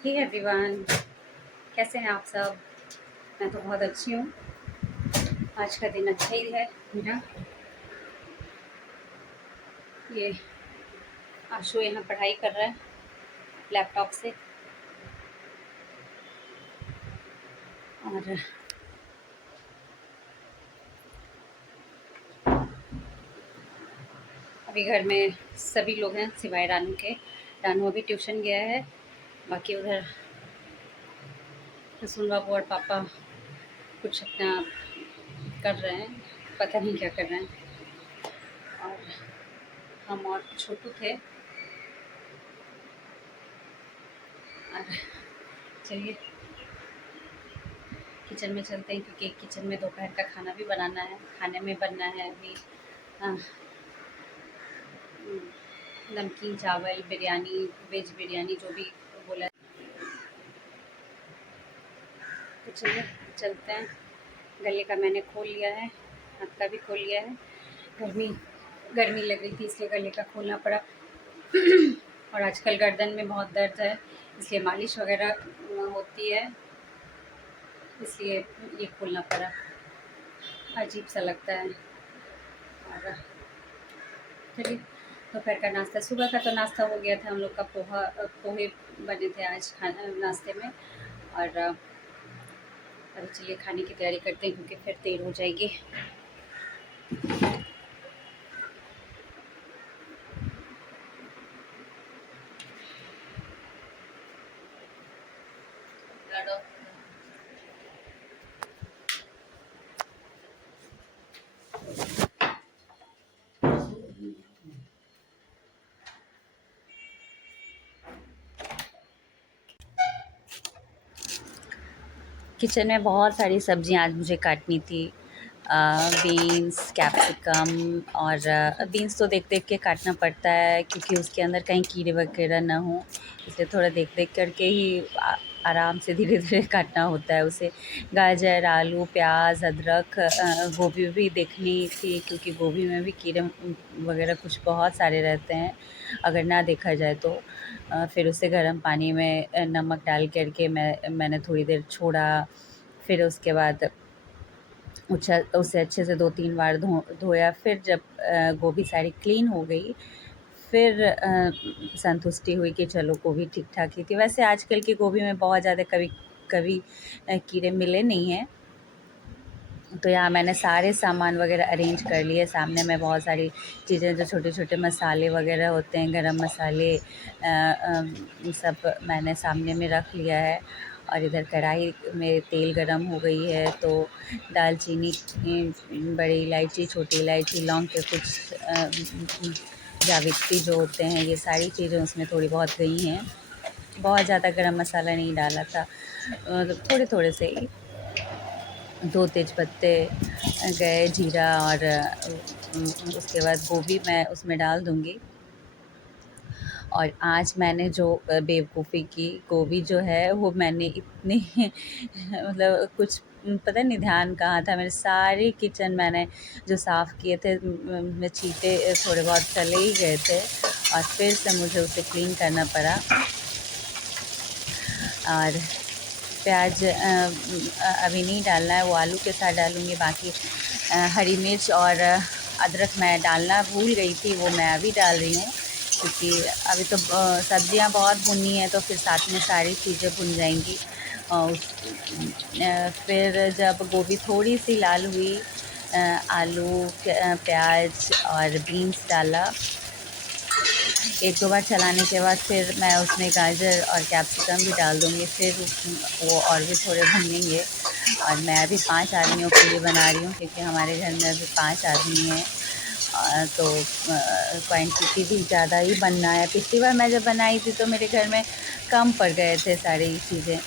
Hey everyone, कैसे हैं आप सब। मैं तो बहुत अच्छी हूँ। आज का दिन अच्छा ही है मेरा। ये आशु यहाँ पढ़ाई कर रहा है लैपटॉप से। और अभी घर में सभी लोग हैं सिवाय रानू के। रानू अभी ट्यूशन गया है। बाकी उधर रसूल बाबू और पापा कुछ अपना कर रहे हैं, पता नहीं क्या कर रहे हैं। और हम और छोटू थे। और चलिए किचन में चलते हैं, क्योंकि किचन में दोपहर का खाना भी बनाना है। खाने में बनना है अभी नमकीन चावल, बिरयानी, वेज बिरयानी, जो भी बोला। तो चलिए चलते हैं। गले का मैंने खोल लिया है, हाथ का भी खोल लिया है। गर्मी गर्मी लग रही थी इसलिए गले का खोलना पड़ा। और आजकल गर्दन में बहुत दर्द है, इसलिए मालिश वगैरह होती है, इसलिए ये खोलना पड़ा। अजीब सा लगता है। और चलिए दोपहर का नाश्ता, सुबह का तो नाश्ता हो गया था हम लोग का। पोहे बने थे आज खाना नाश्ते में। और अभी चलिए खाने की तैयारी करते हैं, क्योंकि फिर देर हो जाएगी। किचन में बहुत सारी सब्जियां आज मुझे काटनी थी। Beans, capsicum. और बीन्स तो देख देख के काटना पड़ता है, क्योंकि उसके अंदर कहीं कीड़े वगैरह ना हो, इसलिए थोड़ा देख देख करके ही आराम से धीरे धीरे काटना होता है उसे। गाजर, आलू, प्याज, अदरक, गोभी भी देखनी थी, क्योंकि गोभी में भी कीड़े वगैरह कुछ बहुत सारे रहते हैं अगर ना देखा जाए तो। फिर उसे गर्म पानी में नमक डाल करके मैंने थोड़ी देर छोड़ा। फिर उसके बाद उसे अच्छे से 2-3 बार धोया। फिर जब गोभी सारी क्लीन हो गई, फिर संतुष्टि हुई कि चलो गोभी ठीक-ठाक ही थी। वैसे आजकल की गोभी में बहुत ज़्यादा कभी कभी कीड़े मिले नहीं हैं। तो यहाँ मैंने सारे सामान वगैरह अरेंज कर लिए। सामने में बहुत सारी चीज़ें, जो छोटे-छोटे मसाले वगैरह होते हैं, गरम मसाले, सब मैंने सामने में रख लिया है। और इधर कढ़ाई में तेल गरम हो गई है, तो दालचीनी, बड़ी इलायची, छोटी इलायची, लौंग के कुछ जावित्री जो होते हैं, ये सारी चीज़ें उसमें थोड़ी बहुत गई हैं। बहुत ज़्यादा गरम मसाला नहीं डाला था, थोड़े-थोड़े से ही। 2 तेज़पत्ते गए, जीरा। और उसके बाद गोभी मैं उसमें डाल दूँगी। और आज मैंने जो बेवकूफ़ी की, गोभी जो है वो मैंने इतनी मतलब कुछ पता नहीं ध्यान कहाँ था। मेरे सारे किचन मैंने जो साफ़ किए थे, में छींटे थोड़े बहुत चले ही गए थे, और फिर से मुझे उसे क्लीन करना पड़ा। और प्याज अभी नहीं डालना है, वो आलू के साथ डालूँगी। बाकी हरी मिर्च और अदरक मैं डालना भूल गई थी, वो मैं अभी डाल रही हूँ, क्योंकि अभी तो सब्जियां बहुत भुनी हैं, तो फिर साथ में सारी चीज़ें भुन जाएंगी। फिर जब गोभी थोड़ी सी लाल हुई, आलू, प्याज और बीन्स डाला। 1-2 बार चलाने के बाद फिर मैं उसमें गाजर और कैप्सिकम भी डाल दूँगी। फिर वो और भी थोड़े भुनेंगे। और मैं अभी 5 आदमियों के लिए बना रही हूँ, क्योंकि हमारे घर में अभी 5 आदमी हैं। तो क्वांटिटी भी ज़्यादा ही बनना है। पिछली बार मैं जब बनाई थी तो मेरे घर में कम पड़ गए थे सारी चीज़ें,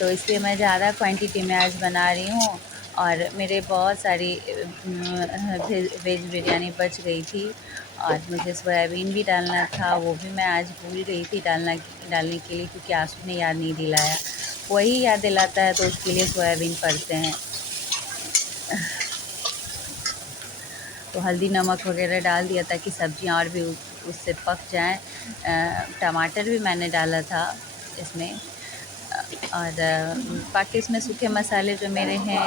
तो इसलिए मैं ज़्यादा क्वांटिटी में आज बना रही हूँ। और मेरे बहुत सारी वेज बिरयानी बच गई थी, और मुझे सोयाबीन भी डालना था, वो भी मैं आज भूल गई थी डालने के लिए, क्योंकि आशु ने याद नहीं दिलाया। वही याद दिलाता है तो उसके लिए सोयाबीन पड़ते हैं। तो हल्दी नमक वगैरह डाल दिया ताकि सब्जियां और भी उससे पक जाएं। टमाटर भी मैंने डाला था इसमें। और बाकी उसमें सूखे मसाले जो मेरे हैं,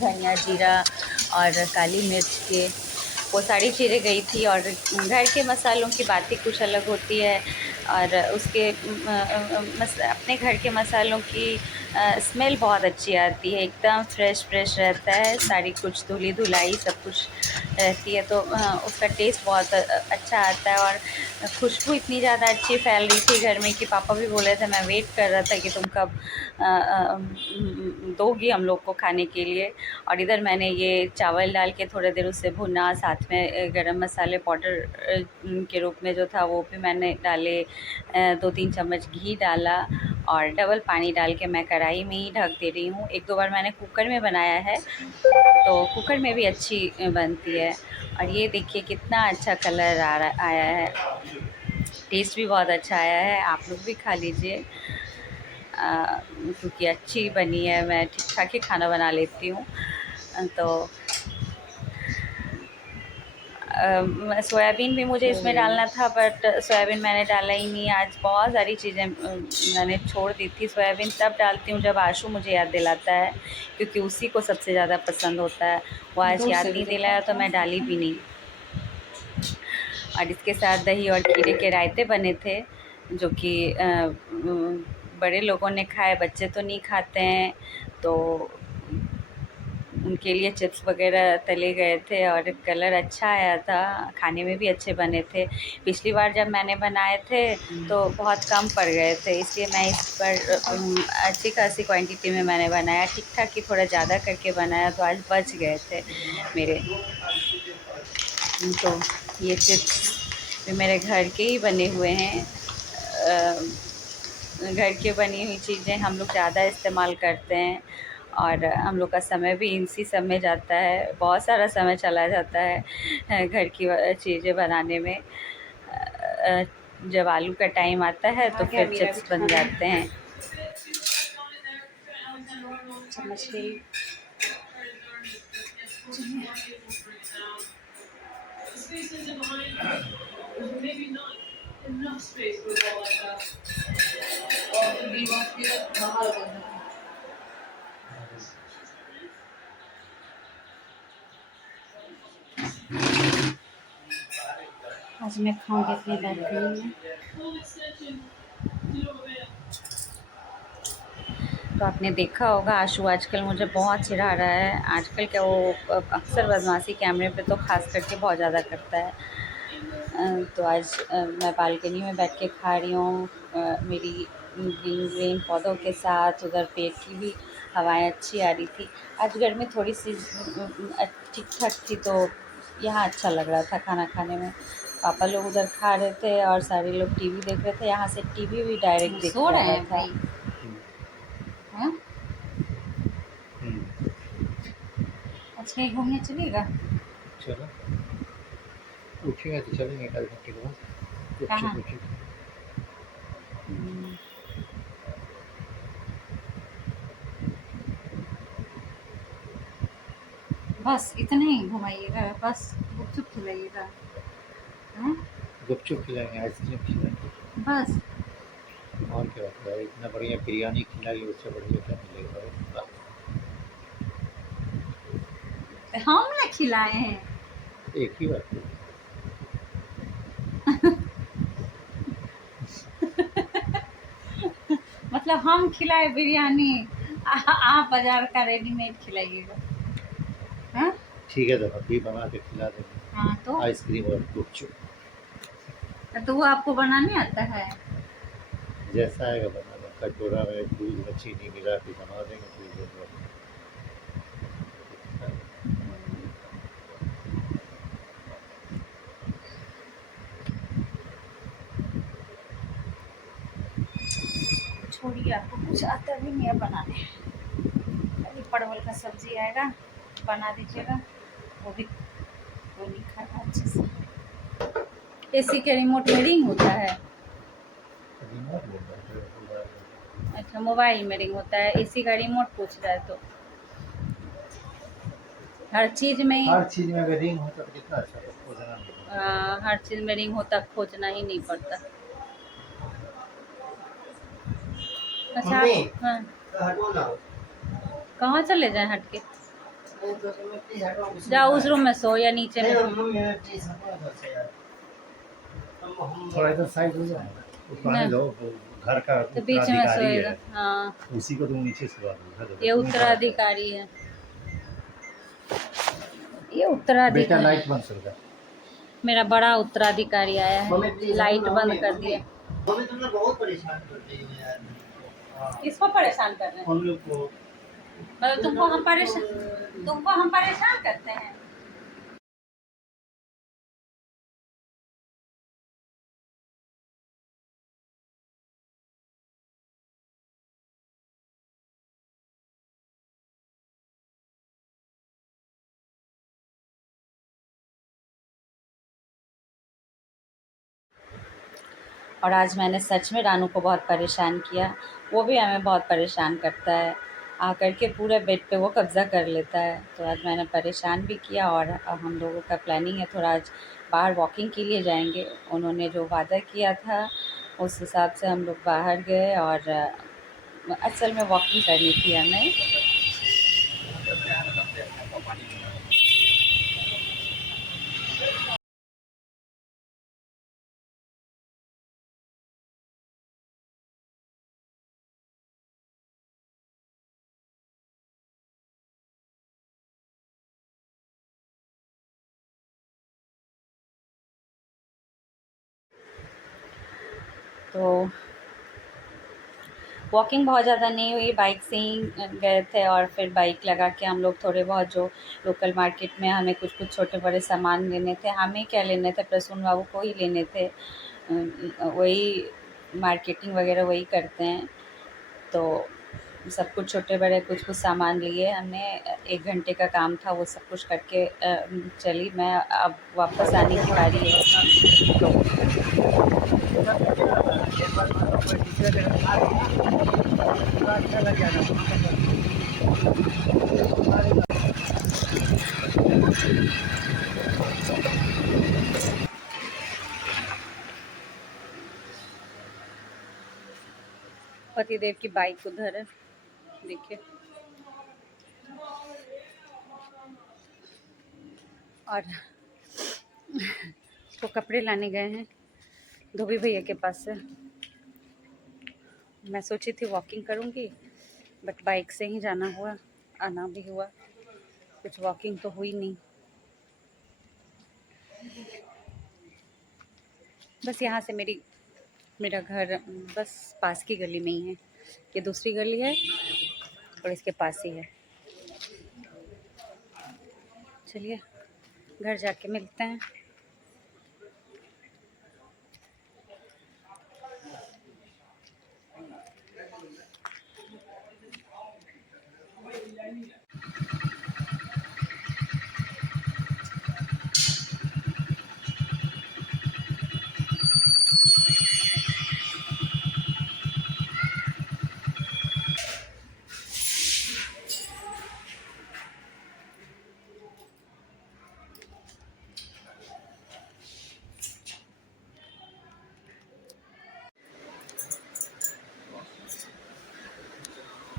धनिया, जीरा और काली मिर्च के, वो सारी चीज़ें गई थी। और घर के मसालों की बात ही कुछ अलग होती है। और उसके अपने घर के मसालों की स्मेल बहुत अच्छी आती है, एकदम फ्रेश फ्रेश रहता है, सारी कुछ धुली धुलाई सब कुछ रहती है, तो उसका टेस्ट बहुत अच्छा आता है। और खुशबू इतनी ज़्यादा अच्छी फैल रही थी घर में कि पापा भी बोले थे, मैं वेट कर रहा था कि तुम कब दोगी हम लोग को खाने के लिए। और इधर मैंने ये चावल डाल के थोड़ी देर उसे भुना, साथ में गरम मसाले पाउडर के रूप में जो था वो भी मैंने डाले, 2-3 चम्मच घी डाला और डबल पानी डाल के मैं कढ़ाई में ही ढक दे रही हूँ। 1-2 बार मैंने कुकर में बनाया है, तो कुकर में भी अच्छी बनती है। और ये देखिए कितना अच्छा कलर आया है, टेस्ट भी बहुत अच्छा आया है। आप लोग भी खा लीजिए, क्योंकि अच्छी बनी है। मैं ठीक ठाक ही खाना बना लेती हूँ। तो सोयाबीन भी मुझे इसमें डालना था, बट सोयाबीन मैंने डाला ही नहीं। आज बहुत सारी चीज़ें मैंने छोड़ दी थी। सोयाबीन तब डालती हूँ जब आशु मुझे याद दिलाता है, क्योंकि उसी को सबसे ज़्यादा पसंद होता है। वो आज याद नहीं दिलाया तो मैं डाली भी नहीं। और इसके साथ दही और खीरे के रायते बने थे, जो कि बड़े लोगों ने खाए, बच्चे तो नहीं खाते हैं, तो उनके लिए चिप्स वगैरह तले गए थे। और कलर अच्छा आया था, खाने में भी अच्छे बने थे। पिछली बार जब मैंने बनाए थे तो बहुत कम पड़ गए थे, इसलिए मैं इस पर अच्छी खासी क्वांटिटी में मैंने बनाया, ठीक ठाक ही थोड़ा ज़्यादा करके बनाया, तो आज बच गए थे मेरे। तो ये चिप्स भी मेरे घर के ही बने हुए हैं। घर की बनी हुई चीज़ें हम लोग ज़्यादा इस्तेमाल करते हैं, और हम लोग का समय भी इसी सब में जाता है, बहुत सारा समय चला जाता है घर की चीज़ें बनाने में। जब आलू का टाइम आता है तो फिर चिप्स बन जाते हैं। मछली आज मैं खाऊंगी अपनी बैल्कनी में। तो आपने देखा होगा आशु आजकल मुझे बहुत चिढ़ा रहा है। आजकल क्या, वो अक्सर बदमाशी कैमरे पे तो ख़ास करके बहुत ज़्यादा करता है। तो आज मैं बालकनी में बैठ के खा रही हूँ, मेरी ग्रीन ग्रीन पौधों के साथ। उधर पेड़ की भी हवाएं अच्छी आ रही थी। आज गर्मी थोड़ी सी ठीक ठाक थी, तो यहाँ अच्छा लग रहा था खाना खाने में। पापा लोग उधर खा रहे थे और सारे लोग टीवी देख रहे थे। यहाँ से टीवी भी डायरेक्ट दिख रहा था। हाँ? आज कहीं घूमने चलेगा? चलो उठेगा तो चलेंगे, 1 घंटे के बाद। कहाँ? बस इतना ही घुमाइएगा, बस गुपचुप खिलाइएगा? हाँ? गुपचुप खिलाएंगे, आइसक्रीम खिलाएंगे, बस और क्या होता है। इतना बढ़िया बिरयानी खिलाइए, उससे बढ़िया क्या मिलेगा। हम ना खिलाए हैं। एक ही बात है। मतलब हम खिलाए बिरयानी, आप बाजार का रेडीमेड खिलाइएगा? हाँ? ठीक है, तो हम भी बना के खिला देंगे। हाँ, तो आइसक्रीम और गुपचुप तो वो आपको बनाने आता है? जैसा आएगा बना दें। कटोरा में दूध में चीनी मिला के बना देंगे, कोई ज़रूरत नहीं। छोड़िए, आपको कुछ आता भी नहीं है बनाने। अभी परवल का सब्जी आएगा, बना दीजिएगा, वो भी वो नहीं खाना अच्छे से। एसी के रिमोट में रिंग होता है? रिमोट लेना है, मोबाइल में। अच्छा, मोबाइल में रिंग होता है, एसी का रिमोट पूछ रहा है। तो हर चीज़ में हर चीज़ में अगर रिंग होता तो कितना अच्छा होता, खोजना नहीं पड़ता। हर चीज़ में रिंग होता, खोजना ही नहीं पड़ता। अच्छा मम्मी हाँ, हटो ना। कहाँ चले जाएं हट के? नहीं तो तुम्हें प्लीज हटो, जाओ उस रूम में सो या नीचे में नहीं सो। मम्मी मैं प्लीज हटो इधर से यार। हम थोड़ा इधर साइड हो जाए। उठाने नहीं दो वो घर का तो बीच में उत्तराधिकारी सोएगा। है, हाँ, उसी को तुम नीचे सुला दो, इधर देखो, ये तुम ऊपर आ जाओ। उत्तराधिकारी है, ये बेटा उत्तराधिकारी। लाइट बंद कर दे। मेरा बड़ा उत्तराधिकारी आया है, मम्मी प्लीज हटो लाइट ना, बंद मम्मी कर मम्मी दिया। मम्मी तुम लोग बहुत परेशान कर रही हो यार। हाँ किसको परेशान कर रहे हैं? हम लोग को। मतलब तुमको हम परेशान करते हैं? और आज मैंने सच में रानू को बहुत परेशान किया। वो भी हमें बहुत परेशान करता है, आकर के पूरे बेड पे वो कब्ज़ा कर लेता है। तो आज मैंने परेशान भी किया और अब हम लोगों का प्लानिंग है थोड़ा आज बाहर वॉकिंग के लिए जाएंगे। उन्होंने जो वादा किया था उस हिसाब से हम लोग बाहर गए और असल में वॉकिंग करनी थी हमें। तो वॉकिंग बहुत ज़्यादा नहीं हुई, बाइक से ही गए थे और फिर बाइक लगा के हम लोग थोड़े बहुत जो लोकल मार्केट में हमें कुछ कुछ छोटे बड़े सामान लेने थे, हमें क्या लेने थे, प्रसून बाबू को ही लेने थे। वही मार्केटिंग वगैरह वही करते हैं। तो सब कुछ छोटे बड़े कुछ कुछ सामान लिए हमने। 1 घंटे का काम था, वो सब कुछ करके चली मैं। अब वापस आने की बारी है। पतिदेव की बाइक उधर है, देखिए। और उसको कपड़े लाने गए हैं धोबी भैया के पास से। मैं सोची थी वॉकिंग करूँगी, बट बाइक से ही जाना हुआ, आना भी हुआ, कुछ वॉकिंग तो हुई नहीं। बस यहाँ से मेरा घर बस पास की गली में ही है। ये दूसरी गली है और इसके पास ही है। चलिए घर जाके मिलते हैं।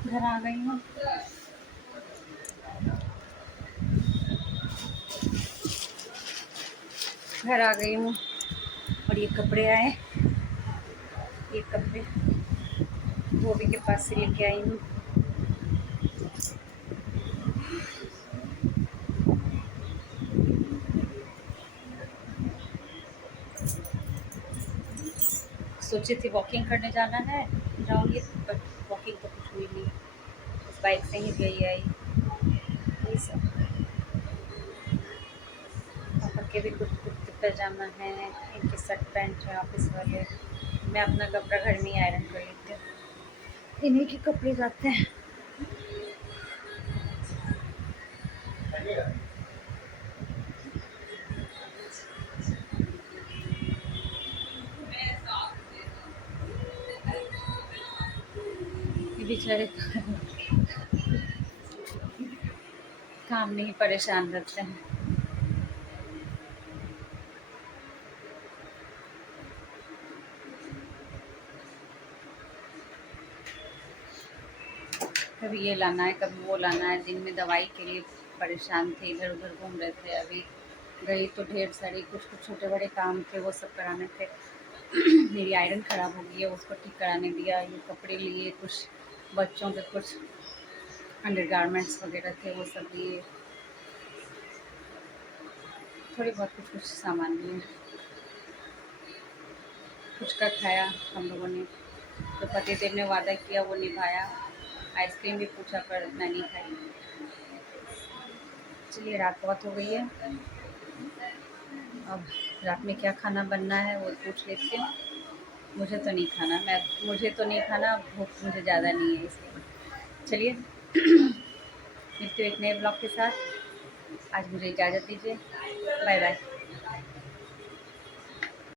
घर आ गई हूँ। घर आ गई हूँ और ये कपड़े आए, ये कपड़े धोबी के पास से लेके आई हूँ। सोची थी वॉकिंग करने जाना है, जाऊँगी, बट वॉकिंग तो कुछ हुई नहीं, बस बाइक से ही गई आई। यही सब। पापा के भी कुछ कुर्ते पैजामा है, इनके शर्ट पैंट है ऑफिस वाले। मैं अपना कपड़ा घर में ही आयरन कर लेती हूँ, इन्हीं के कपड़े जाते हैं। ये बेचारे काम में ही परेशान रहते हैं। कभी ये लाना है, कभी वो लाना है। दिन में दवाई के लिए परेशान थे, इधर-उधर घूम रहे थे। अभी गई तो ढेर सारी कुछ-कुछ छोटे-बड़े काम थे, वो सब कराने थे। मेरी आयरन ख़राब हो गई है, उसको ठीक कराने दिया। ये कपड़े लिए, कुछ बच्चों के कुछ अंडरगारमेंट्स वग़ैरह थे, वो सब लिए। थोड़ी बहुत कुछ-कुछ सामान लिए। फुचका खाया हम लोगों ने, जो पतिदेव ने वादा किया वो निभाया। आइसक्रीम भी पूछा पर नहीं खाई। चलिए रात बहुत हो गई है, अब रात में क्या खाना बनना है वो पूछ लेती हूँ। मुझे तो नहीं खाना, भूख मुझे ज़्यादा नहीं है इसलिए। चलिए मिलती हूँ एक नए ब्लॉग के साथ। आज मुझे इजाज़त दीजिए। Bye bye.